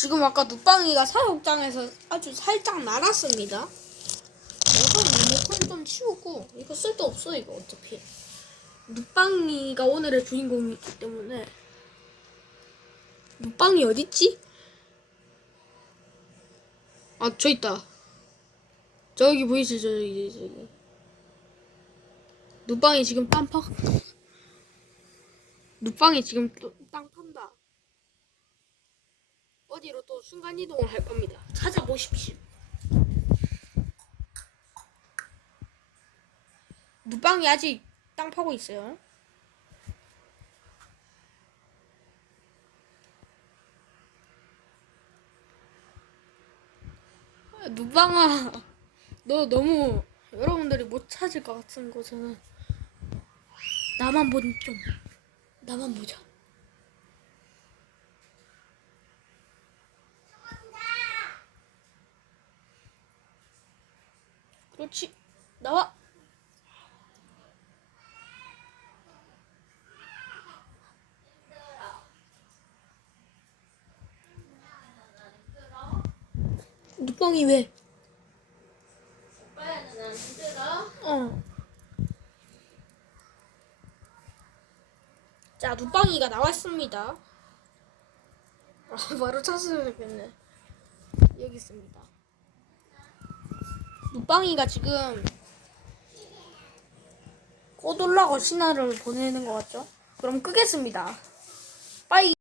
지금 아까 누빵이가 사육장에서 아주 살짝 날았습니다. 우선 리모컨 좀 치우고 이거 쓸데 없어 이거 어차피. 누빵이가 오늘의 주인공이기 때문에 누빵이 어딨지? 아 저 있다. 저기 보이시죠 저기 저기. 누빵이 지금 땅 파. 누빵이 지금 또땅 판다. 어디로 또 순간 이동을 할 겁니다. 찾아보십시오. 누빵이 아직 땅 파고 있어요. 아, 누빵아, 너 너무 여러분들이 못 찾을 것 같은 곳은 나만 본 좀, 나만 보자. 그렇지. 나와. 누빵이 왜? 어. 자, 누빵이가 나왔습니다. 아, 바로 찾으겠네. 여기 있습니다. 누빵이가 지금 꼬돌라고 신화를 보내는 것 같죠? 그럼 끄겠습니다. 빠이.